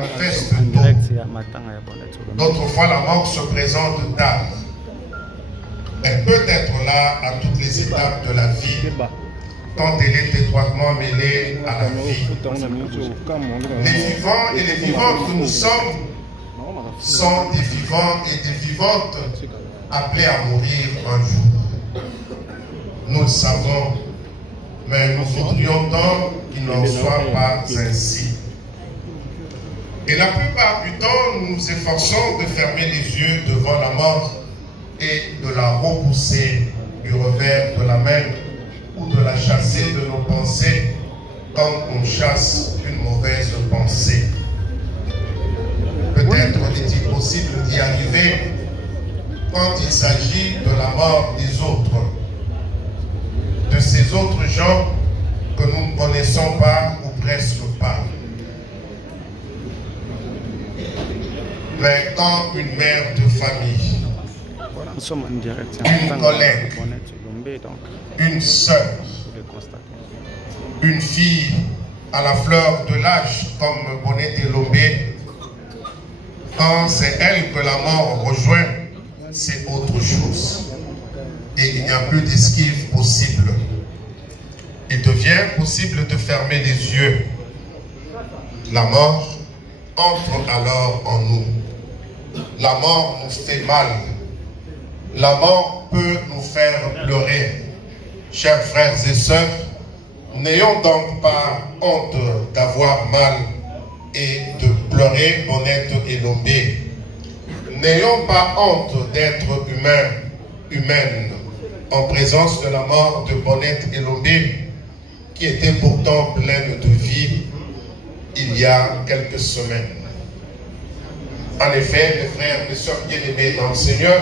manifeste tôt. D'autres fois, la mort se présente tard. Elle peut être là à toutes les étapes de la vie, quand elle est étroitement mêlée à la vie. Les vivants et les vivantes que nous sommes sont des vivants et des vivantes appelés à mourir un jour. Nous le savons, mais nous voudrions tant qu'il n'en soit pas ainsi. Et la plupart du temps, nous nous efforçons de fermer les yeux devant la mort et de la repousser du revers de la main ou de la chasser de nos pensées comme on chasse une mauvaise pensée. Peut-être est-il possible d'y arriver quand il s'agit de la mort des autres, de ces autres gens que nous ne connaissons pas ou presque pas. Mais quand une mère de famille, une collègue, une sœur, une fille à la fleur de l'âge comme Bonnet et Lombé, quand c'est elle que la mort rejoint, c'est autre chose. Et il n'y a plus d'esquive possible. Il devient possible de fermer les yeux. La mort entre alors en nous. La mort nous fait mal. La mort peut nous faire pleurer. Chers frères et sœurs, n'ayons donc pas honte d'avoir mal et de pleurer Bonnette et Lombé. N'ayons pas honte d'être humaines, en présence de la mort de Bonnette et Lombé, qui était pourtant pleine de vie il y a quelques semaines. En effet, mes frères et sœurs bien-aimés dans le Seigneur,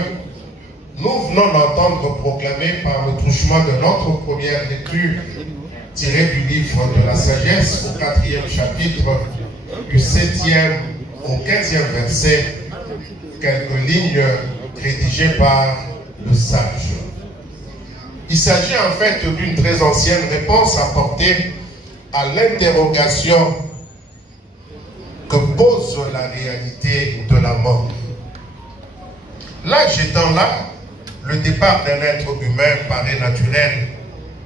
nous venons d'entendre proclamer par le truchement de notre première lecture, tirée du livre de la sagesse au 4e chapitre, du 7e au 15e verset, quelques lignes rédigées par le sage. Il s'agit en fait d'une très ancienne réponse apportée à l'interrogation que pose la réalité de la mort. L'âge étant là, le départ d'un être humain paraît naturel,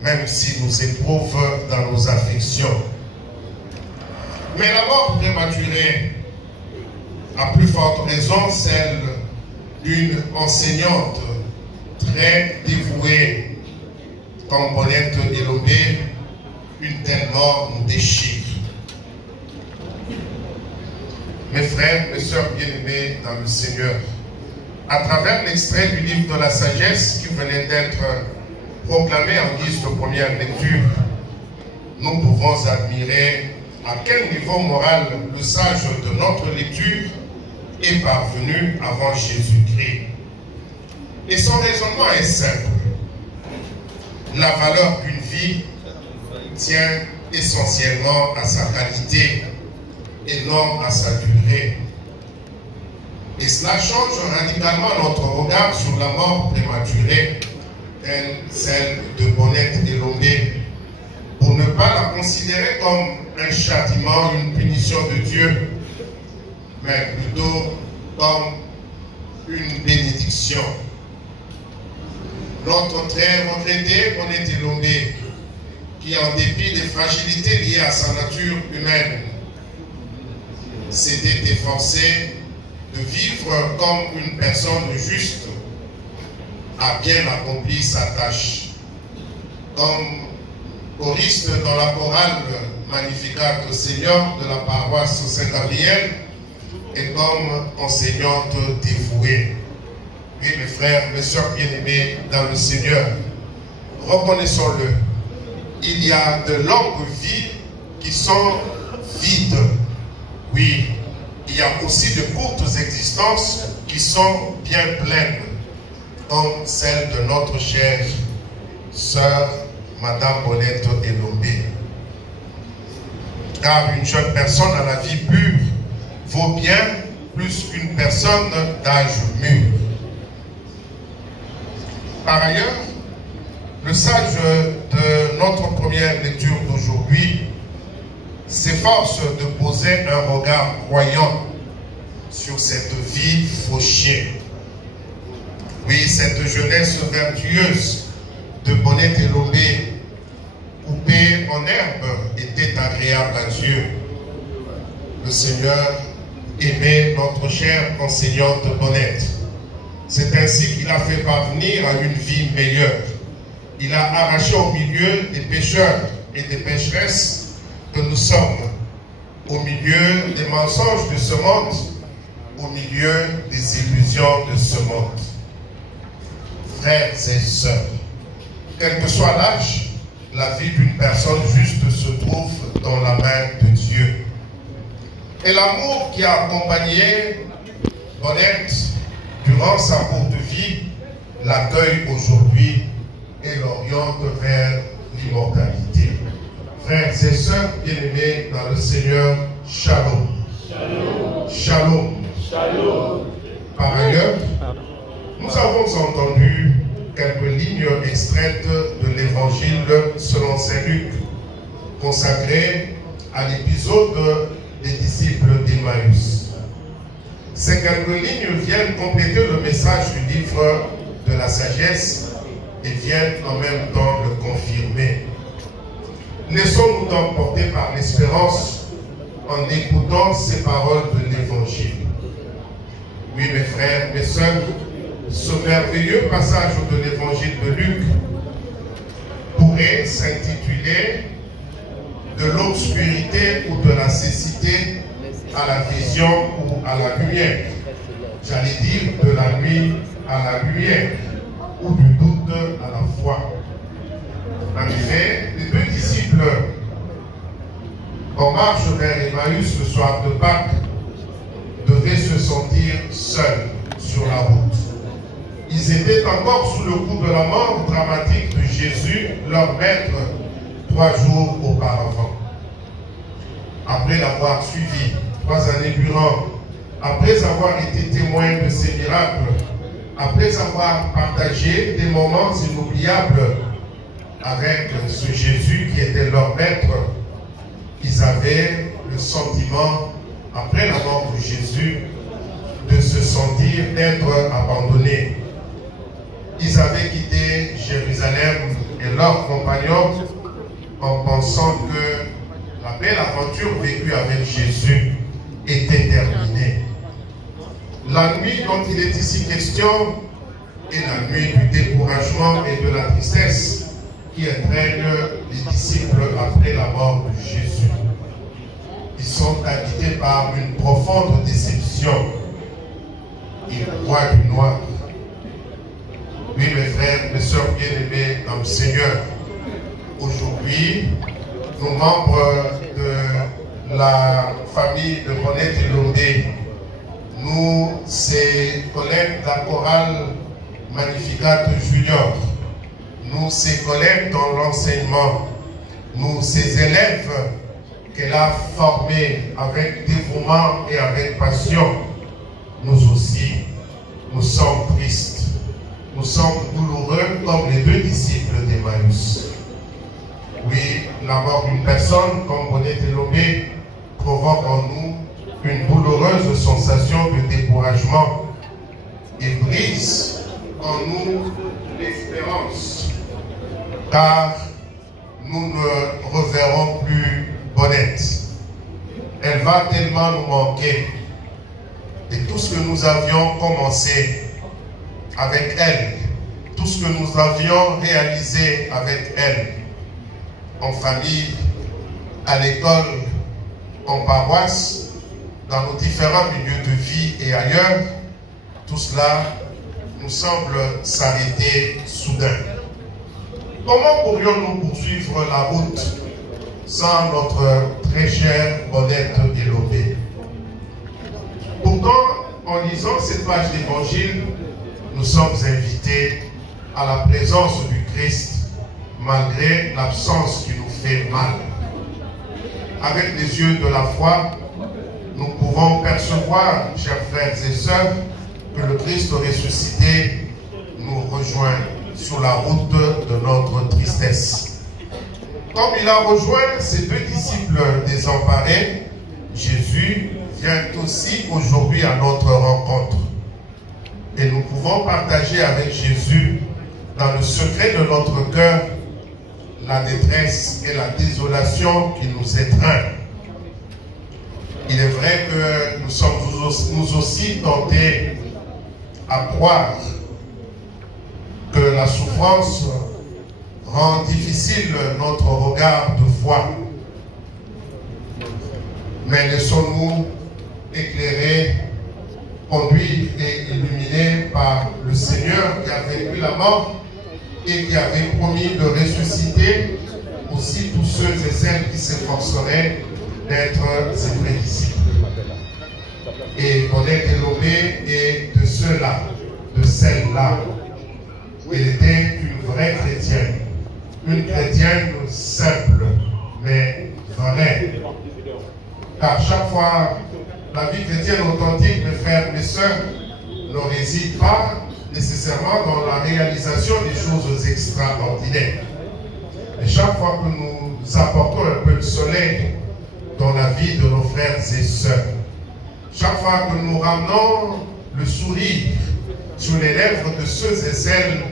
même s'il nous éprouve dans nos affections. Mais la mort prématurée, à plus forte raison celle d'une enseignante très dévouée, comme Bonnette et Lombé, une telle mort nous déchire. Mes frères, mes sœurs bien-aimés dans le Seigneur, à travers l'extrait du livre de la sagesse qui venait d'être proclamé en guise de première lecture, nous pouvons admirer à quel niveau moral le sage de notre lecture est parvenu avant Jésus-Christ. Et son raisonnement est simple. La valeur d'une vie tient essentiellement à sa qualité et non à sa durée. Et cela change radicalement notre regard sur la mort prématurée, telle celle de Bonnette et Lombé, pour ne pas la considérer comme un châtiment, une punition de Dieu, mais plutôt comme une bénédiction. Notre très regretté Bonnette et Lombé, qui en dépit des fragilités liées à sa nature humaine, s'était efforcé de vivre comme une personne juste, a bien accompli sa tâche. Comme choriste dans la chorale Magnificat au Seigneur de la paroisse Saint-Gabriel et comme enseignante dévouée. Oui, mes frères, mes sœurs bien-aimés dans le Seigneur, reconnaissons-le, il y a de longues vies qui sont vides. Oui, il y a aussi de courtes existences qui sont bien pleines, comme celle de notre chère sœur Madame Bonnette et Lombé. Car une jeune personne à la vie pure vaut bien plus qu'une personne d'âge mûr. Par ailleurs, le sage de notre première lecture d'aujourd'hui s'efforce de poser un regard croyant sur cette vie fauchée. Oui, cette jeunesse vertueuse de Bonnet et Lombé, coupée en herbe, était agréable à Dieu. Le Seigneur aimait notre chère enseignante Bonnette. C'est ainsi qu'il a fait parvenir à une vie meilleure. Il a arraché au milieu des pécheurs et des pécheresses que nous sommes, au milieu des mensonges de ce monde, au milieu des illusions de ce monde. Frères et sœurs, quel que soit l'âge, la vie d'une personne juste se trouve dans la main de Dieu. Et l'amour qui a accompagné Bonnette durant sa courte vie l'accueille aujourd'hui et l'oriente vers l'immortalité. Frères et sœurs bien-aimés dans le Seigneur, Shalom. Shalom. Shalom. Shalom. Par ailleurs, nous avons entendu quelques lignes extraites de l'Évangile selon Saint Luc, consacré à l'épisode des disciples d'Emmaüs. Ces quelques lignes viennent compléter le message du livre de la sagesse et viennent en même temps le confirmer. Laissons-nous donc porter par l'espérance en écoutant ces paroles de l'Évangile. Oui, mes frères, mes sœurs, ce merveilleux passage de l'Évangile de Luc pourrait s'intituler « De l'obscurité ou de la cécité à la vision ou à la lumière ». J'allais dire de la nuit à la lumière ou du doute à la foi. En effet, les deux disciples en marche vers Emmaüs le soir de Pâques devaient se sentir seuls sur la route. Ils étaient encore sous le coup de la mort dramatique de Jésus, leur maître, 3 jours auparavant. Après l'avoir suivi 3 années durant, après avoir été témoins de ses miracles, après avoir partagé des moments inoubliables avec ce Jésus qui était leur maître, ils avaient le sentiment, après la mort de Jésus, de se sentir être abandonnés. Ils avaient quitté Jérusalem et leurs compagnons en pensant que la belle aventure vécue avec Jésus était terminée. La nuit dont il est ici question est la nuit du découragement et de la tristesse qui étreignent les disciples après la mort de Jésus. Ils sont habités par une profonde déception. Ils voient du noir. Oui, mes frères, mes sœurs bien-aimés dans le Seigneur, aujourd'hui, nous, membres de la famille de Bonnet et Lombé, nous, ces collègues de la chorale Magnificat Junior, nous, ces collègues dans l'enseignement, nous, ces élèves qu'elle a formés avec dévouement et avec passion, nous aussi, nous sommes tristes. Nous sommes douloureux comme les deux disciples d'Emmaüs. Oui, la mort d'une personne comme Bonnet et Lombé provoque en nous une douloureuse sensation de découragement et brise en nous l'espérance, car nous ne reverrons plus Bonnette. Elle va tellement nous manquer. Et tout ce que nous avions commencé avec elle, tout ce que nous avions réalisé avec elle, en famille, à l'école, en paroisse, dans nos différents milieux de vie et ailleurs, tout cela nous semble s'arrêter soudain. Comment pourrions-nous poursuivre la route sans notre très chère Bonnette et Lombé? Pourtant, en lisant cette page d'évangile, nous sommes invités à la présence du Christ, malgré l'absence qui nous fait mal. Avec les yeux de la foi, nous pouvons percevoir, chers frères et sœurs, que le Christ ressuscité nous rejoint sur la route de notre tristesse. Comme il a rejoint ses deux disciples désemparés, Jésus vient aussi aujourd'hui à notre rencontre. Et nous pouvons partager avec Jésus, dans le secret de notre cœur, la détresse et la désolation qui nous étreint. Il est vrai que nous sommes nous aussi tentés à croire que la souffrance rend difficile notre regard de foi. Mais laissons-nous éclairer, conduire et illuminer par le Seigneur qui a vaincu la mort et qui avait promis de ressusciter aussi tous ceux et celles qui s'efforceraient d'être ses vrais disciples. Et Bonnet Delobé est de ceux-là, de celle-là. Elle était une vraie chrétienne, une chrétienne simple, mais vraie. Car chaque fois, la vie chrétienne authentique, mes frères, mes sœurs, ne réside pas nécessairement dans la réalisation des choses extraordinaires. Et chaque fois que nous apportons un peu de soleil dans la vie de nos frères et sœurs, chaque fois que nous ramenons le sourire sur les lèvres de ceux et celles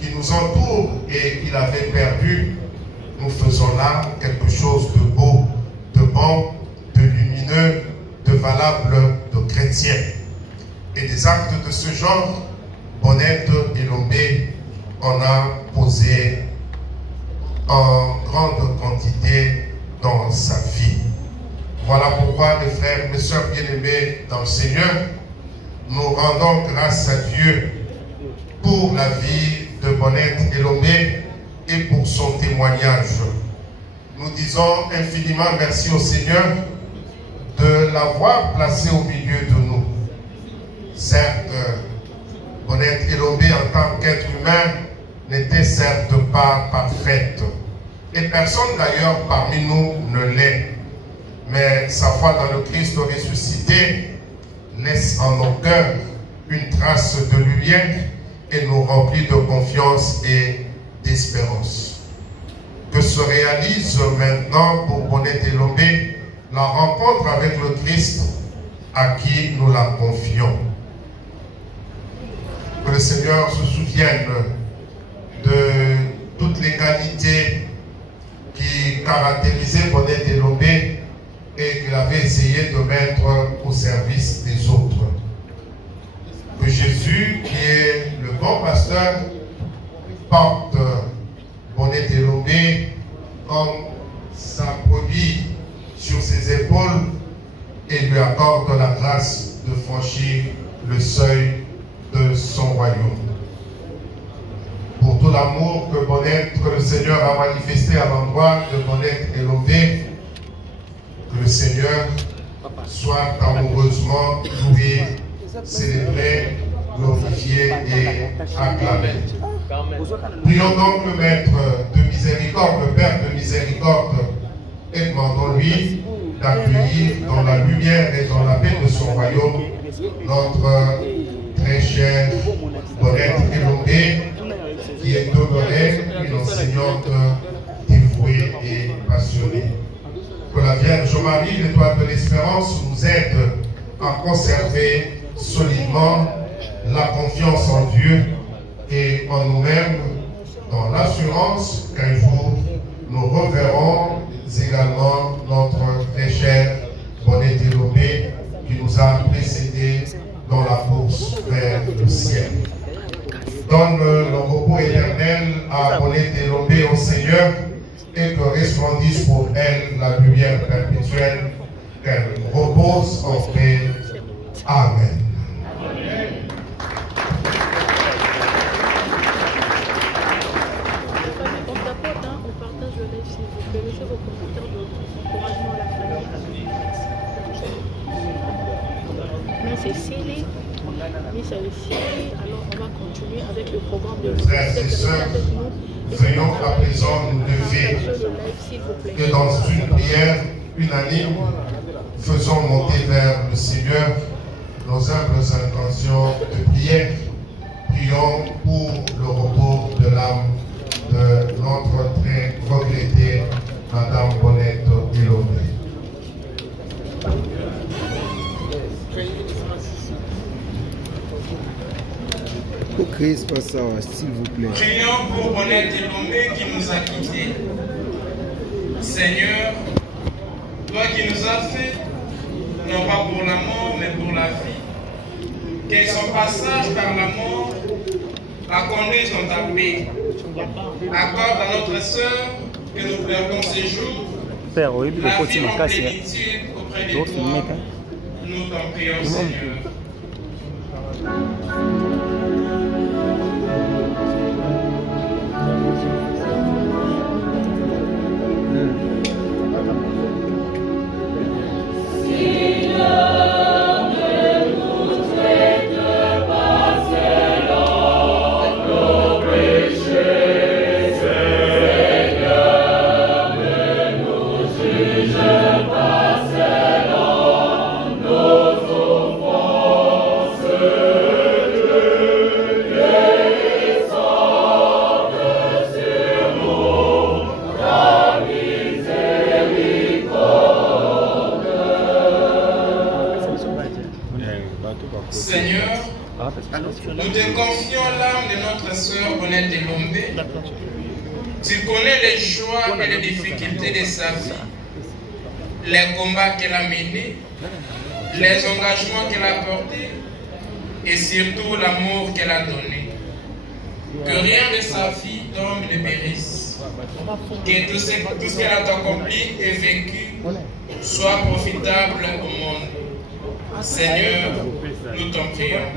qui nous entourent et qui l'avaient perdu, nous faisons là quelque chose de beau, de bon, de lumineux, de valable, de chrétien. Et des actes de ce genre, Bonnet Delobé en a posé en grande quantité dans sa vie. Voilà pourquoi, mes frères, mes sœurs bien-aimés dans le Seigneur, nous rendons grâce à Dieu pour la vie de Bonnet Delobé et pour son témoignage. Nous disons infiniment merci au Seigneur de l'avoir placé au milieu de nous. Certes, Bonnet Delobé en tant qu'être humain n'était certes pas parfaite. Et personne d'ailleurs parmi nous ne l'est. Mais sa foi dans le Christ ressuscité laisse en nos cœurs une trace de lumière et nous remplit de confiance et d'espérance. Que se réalise maintenant pour Bonnet Delobé la rencontre avec le Christ à qui nous la confions. Que le Seigneur se souvienne de toutes les qualités qui caractérisaient Bonnet Delobé et qu'il avait essayé de mettre au service des autres. Que Jésus, qui est le bon pasteur, porte Bonnet Delobé comme sa brebis sur ses épaules et lui accorde la grâce de franchir le seuil de son royaume. Pour tout l'amour que le Seigneur a manifesté à l'endroit de Bonnet Delobé, que le Seigneur soit amoureusement loué, célébré, glorifié et acclamé. Prions donc le Maître de miséricorde, le Père de miséricorde, et demandons-lui d'accueillir dans la lumière et dans la paix de son royaume notre très cher Bonnet Delobé, qui est demeurée une enseignante dévouée et passionnée. Que la Vierge Marie, l'étoile de l'espérance, nous aide à conserver solidement la confiance en Dieu et en nous-mêmes, dans l'assurance qu'un jour nous reverrons également notre très cher Bonnet Delobé qui nous a précédés dans la course vers le ciel. Donne le repos éternel à Bonnet Delobé au Seigneur et que resplendisse pour elle la lumière perpétuelle, qu'elle repose en paix. Amen. Cécile, alors on va continuer avec le programme de frères et sœurs, veuillons à présent nous lever et dans une prière unanime, faisons monter vers le Seigneur nos humbles intentions de prière. Prions pour le repos de l'âme de notre notre très regrettée Madame Bonette Delombe. Christ, s'il vous plaît. Prions pour Bonette Delombe qui nous a quittés. Seigneur, toi qui nous as fait, non pas pour la mort, mais pour la vie, que son passage par la mort la conduise dans ta paix. Accorde à notre sœur que nous perdons ces jours, la vie en plénitude auprès de toi. Nous t'en prions, Seigneur. Seigneur, nous te confions l'âme de notre sœur Bonette Delombe. Tu connais les joies et les difficultés de sa vie, les combats qu'elle a menés, les engagements qu'elle a portés et surtout l'amour qu'elle a donné. Que rien de sa vie tombe ne périsse. Que tout ce qu'elle a accompli et vécu soit profitable au monde. Seigneur, nous t'en prions.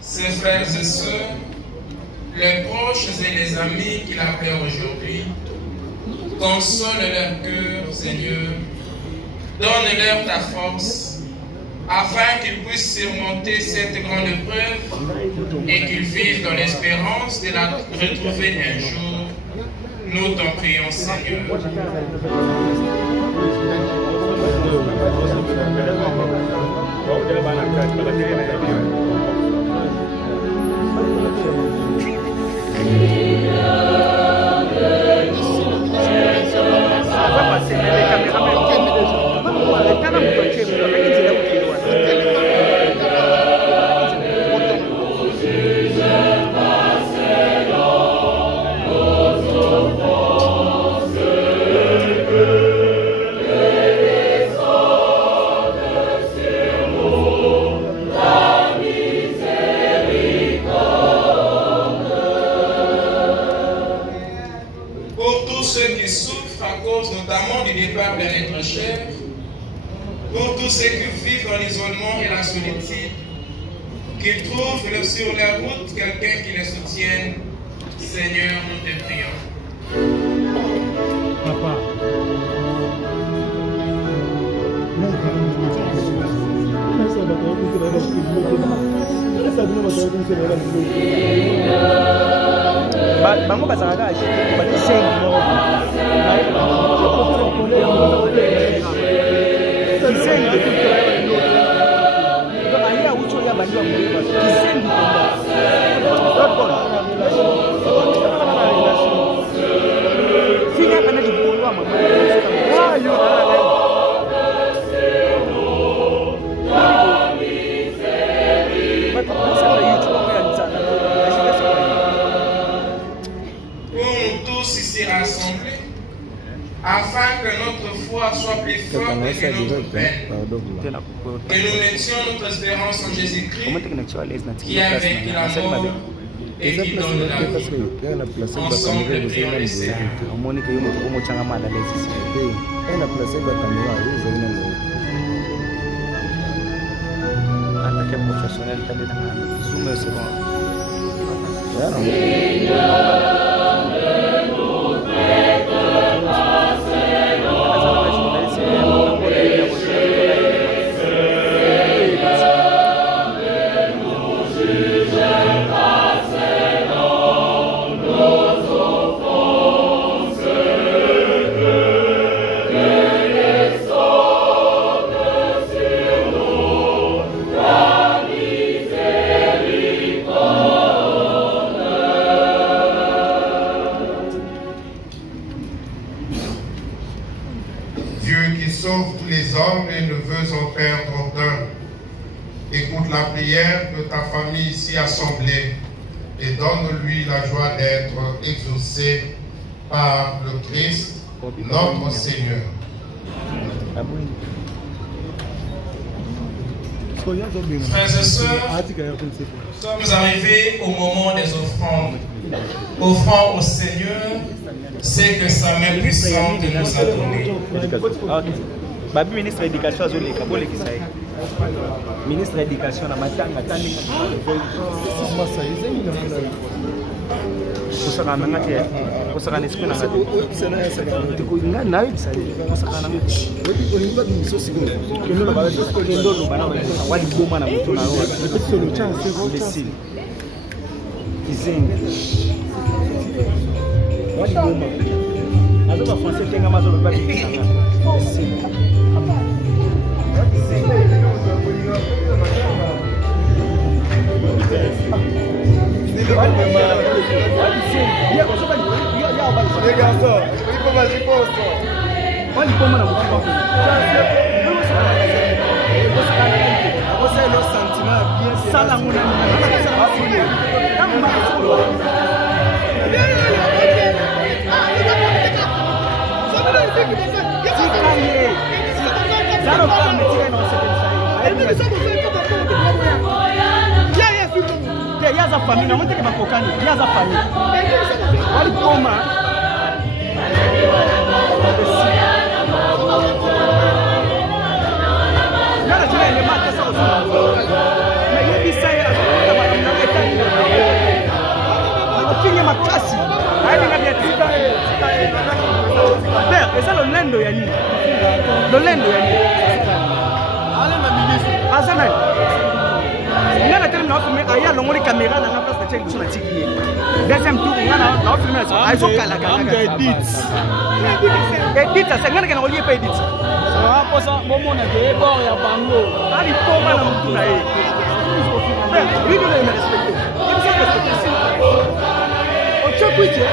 Ses frères et sœurs, les proches et les amis qui la pleurent aujourd'hui, console leur cœur, Seigneur, donne-leur ta force, afin qu'ils puissent surmonter cette grande épreuve et qu'ils vivent dans l'espérance de la retrouver un jour. Nous t'en prions, Seigneur. Notamment du départ de notre chair, pour tous ceux qui vivent dans l'isolement et la solitude, qu'ils trouvent sur la route quelqu'un qui les soutienne. Seigneur, nous te prions. Papa. Bango bazalaka batisengi rassemblés afin que notre foi soit plus forte que notre peine. Que nous mettions notre espérance en Jésus-Christ qui a vaincu la mort et qui donne la vie. Ensemble, prions le Seigneur. Professionnel, Zoom, c'est bon. Dieu qui sauve tous les hommes et ne veut en perdre aucun. Écoute la prière de ta famille ici assemblée et donne-lui la joie d'être exaucé par le Christ, notre Seigneur. Frères et sœurs, nous sommes arrivés au moment des offrandes. Offrons au Seigneur ce que sa main puissante nous a donné. Babi ministre de l'éducation azoleka boleki sai. Ministre de l'éducation na matanga tani. Kusaka nanga te. Kusaka nesiku nanga te. Tiko nga na yisa. Kusaka nanga. Olimba biso sigo. Kendo ba kendo lo bana ba wali boma na mutu na ro. Petite le chance c'est Izenga. Wali boma. Azo ba français tenga mazo ba bisanga. Yaza famille, na mteke bakokani, yaza famille. Wali koma. Nana tena ile mata sasa uzuri. Na yebi saya kama tunawetani. Tufinye makasi. Hadi ngapi tika. Père, esa lo lendo ya nini? Lo lendo ya nini? Ale na ministre. Azana. Ngana tena na filmer aya longoli caméra na place de check sur tiki. Deuxième tour ngana na filmer ça. Aizo kala kala. Edit. Edit ça ngana kana olié pas edit. Ça hapo ça momo na de bord ya bango. Ali poma na mtu na yeye. Video na respecte. Il faut respecter. Ocho kuje.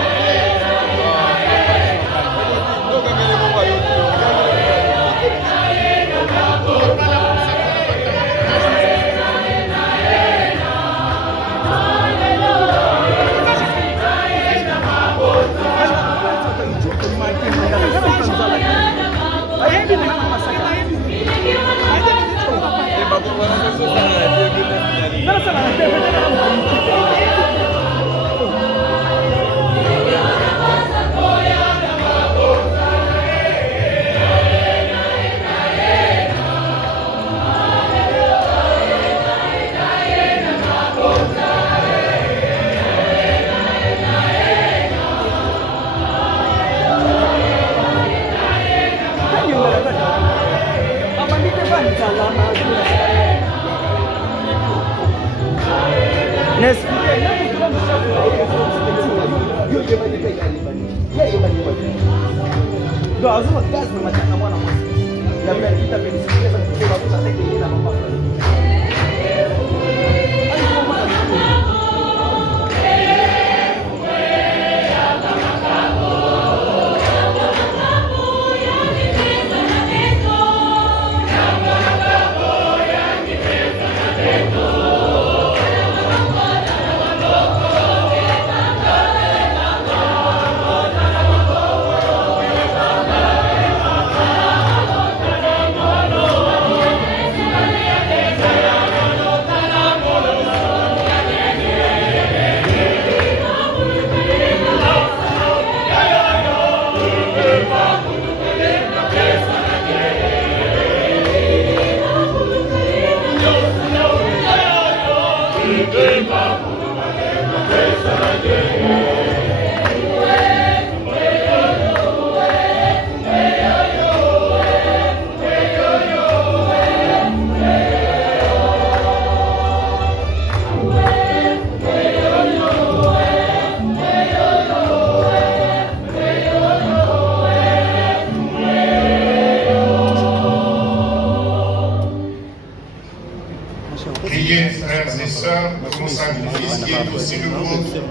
priez, frères et sœurs, que mon sacrifice qui est aussi le vôtre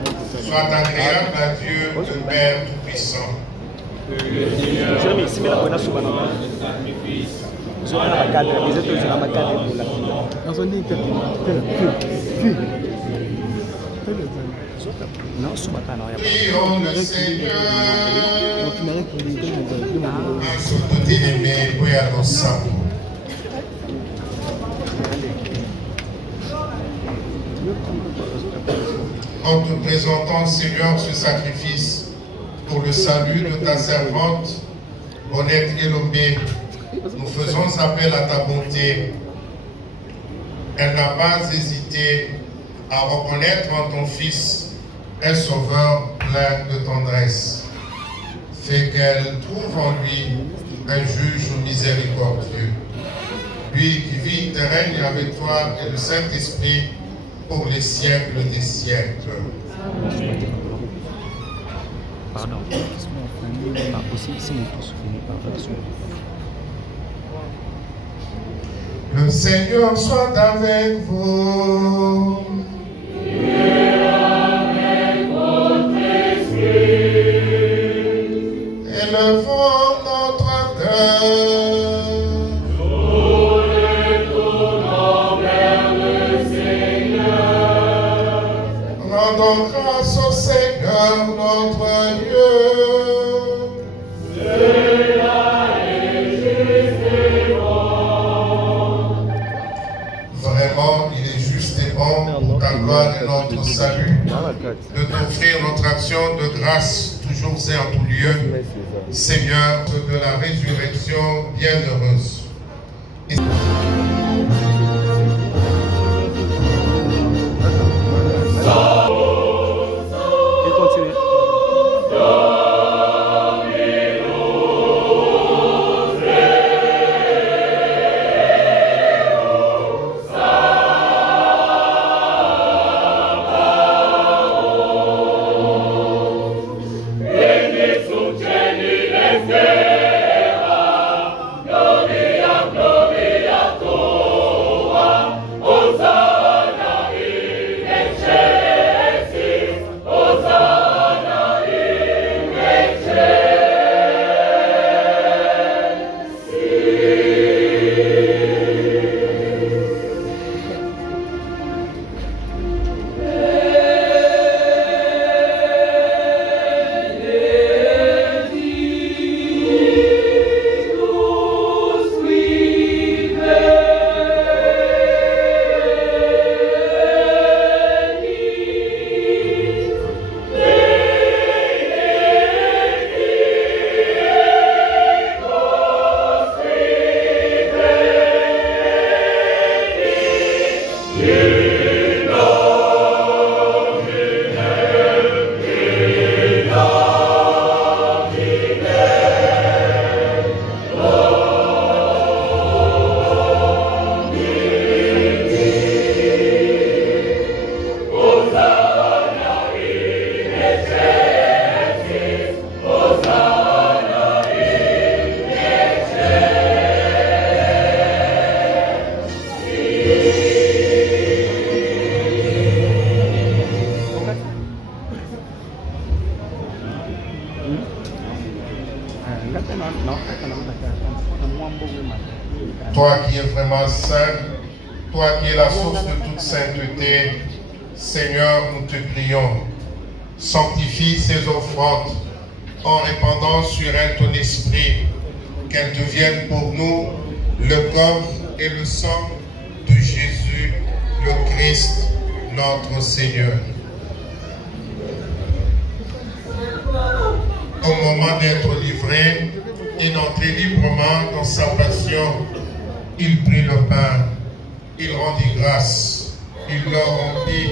soit agréable à Dieu, le Père Tout-Puissant. Prions le Seigneur, à son côté aimé, oui à nos saints. En te présentant, Seigneur, ce sacrifice pour le salut de ta servante, Bonnette Elombé, nous faisons appel à ta bonté. Elle n'a pas hésité à reconnaître en ton Fils un sauveur plein de tendresse. Fais qu'elle trouve en lui un juge miséricordieux. Lui qui vit et règne avec toi et le Saint-Esprit pour les siècles des siècles. Pardon. Le Seigneur soit avec vous. Élevons notre cœur. Nous les tournons vers le Seigneur. Rendons grâce au Seigneur notre Dieu. Vraiment, il est juste et bon pour ta gloire et notre salut de t'offrir notre action de grâce toujours et en tout lieu, Seigneur, de la résurrection bienheureuse. Et continue. Toi qui es vraiment saint, toi qui es la source de toute sainteté, Seigneur, nous te prions. Sanctifie ces offrandes en répandant sur elles ton esprit, qu'elles deviennent pour nous le corps et le sang de Jésus, le Christ, notre Seigneur. Au moment d'être livré et d'entrer librement dans sa passion, il prit le pain, il rendit grâce, il le rompit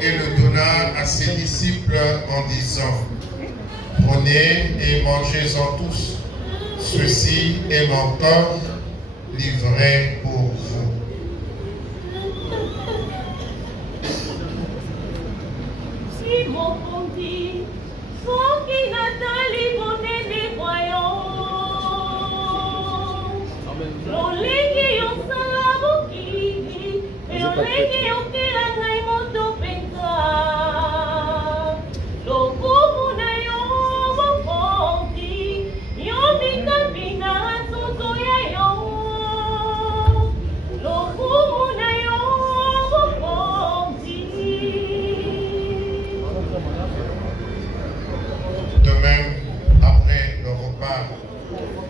et le donna à ses disciples en disant: prenez et mangez-en tous, ceci est mon corps livré pour vous. Si mon ponti, faut qu'il n'attend les bonnets des voyants. Dans les guillons salabouki, et on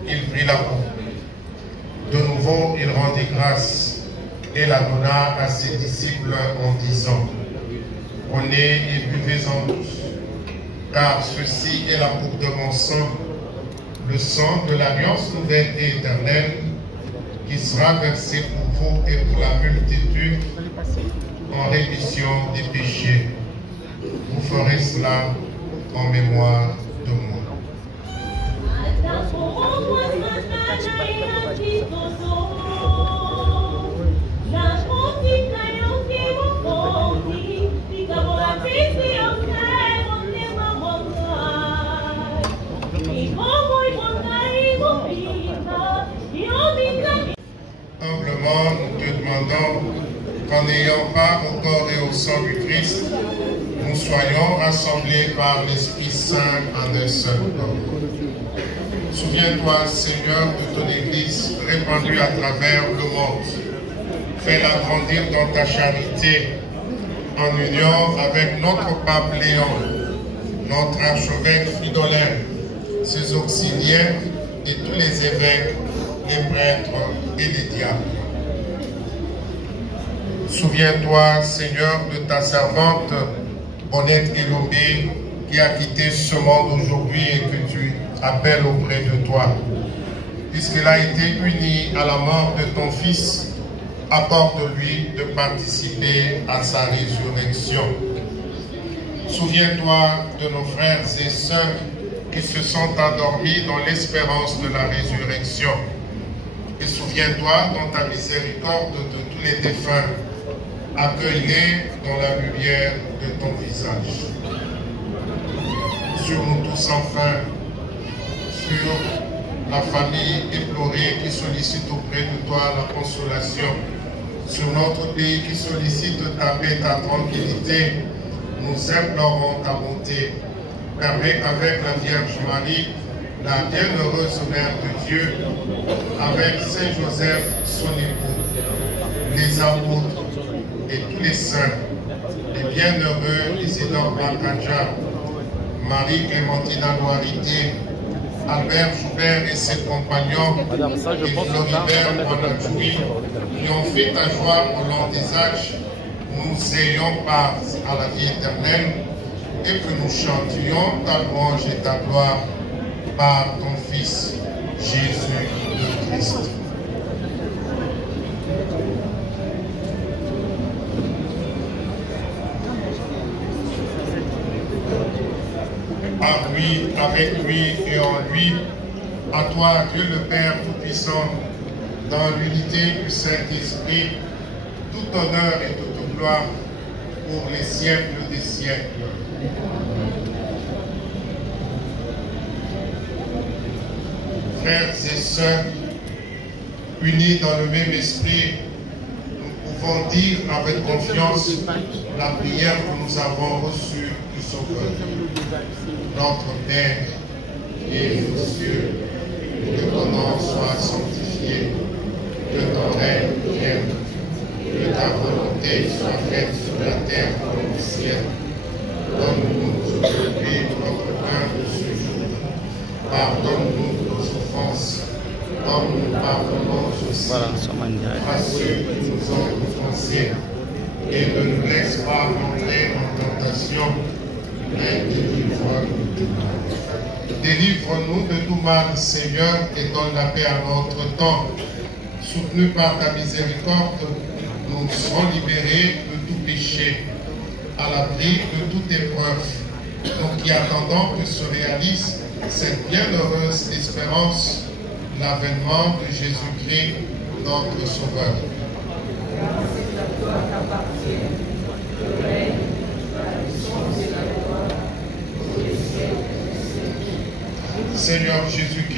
Il prit la coupe. De nouveau, il rendit grâce et la donna à ses disciples en disant: prenez et buvez-en tous, car ceci est la coupe de mon sang, le sang de l'alliance nouvelle et éternelle, qui sera versé pour vous et pour la multitude en rémission des péchés. Vous ferez cela en mémoire de moi. Humblement, nous te demandons qu'en ayant part au corps et au sang du Christ, nous soyons rassemblés par l'Esprit Saint en un seul corps. Souviens-toi, Seigneur, de ton Église répandue à travers le monde. Fais-la grandir dans ta charité, en union avec notre pape Léon, notre archevêque Fridolin, ses auxiliaires et tous les évêques, les prêtres et les diacres. Souviens-toi, Seigneur, de ta servante Bonnette Elombe, qui a quitté ce monde aujourd'hui et que tu appelles auprès de toi. Puisqu'elle a été unie à la mort de ton Fils, accorde-lui de participer à sa résurrection. Souviens-toi de nos frères et sœurs qui se sont endormis dans l'espérance de la résurrection. Et souviens-toi dans ta miséricorde de tous les défunts. Accueille-les dans la lumière de ton visage. Sur nous tous enfin, sur la famille éplorée qui sollicite auprès de toi la consolation, sur notre pays qui sollicite ta paix, ta tranquillité, nous implorons ta bonté. Permets qu'avec la Vierge Marie, la bienheureuse Mère de Dieu, avec Saint Joseph, son époux, les apôtres et tous les saints, les bienheureux Isidore Bakaja, Marie Clémentina Loirité, Albert Joubert et ses compagnons, et Floribert Manajoui, qui ont fait ta joie au long des âges, nous ayons part à la vie éternelle et que nous chantions ta louange et ta gloire par ton Fils, Jésus le Christ. Par lui, avec lui et en lui, à toi, Dieu le Père Tout-Puissant, dans l'unité du Saint-Esprit, tout honneur et toute gloire pour les siècles des siècles. Frères et sœurs, unis dans le même esprit, nous pouvons dire avec confiance la prière que nous avons reçue du Sauveur. Notre Père, qui es aux cieux, que ton nom soit sanctifié, que ton règne vienne, que ta volonté soit faite sur la terre comme au ciel. Donne-nous aujourd'hui notre pain de ce jour. Pardonne-nous nos offenses, comme nous pardonnons aussi à ceux qui nous ont offensés. Et ne nous laisse pas entrer en tentation, mais délivre-nous de tout mal. Délivre-nous de tout mal, Seigneur, et donne la paix à notre temps. Soutenus par ta miséricorde, nous serons libérés de tout péché, à l'abri de toute épreuve. Nous qui attendons que se réalise cette bienheureuse espérance, l'avènement de Jésus-Christ, notre Sauveur. Seigneur Jésus-Christ,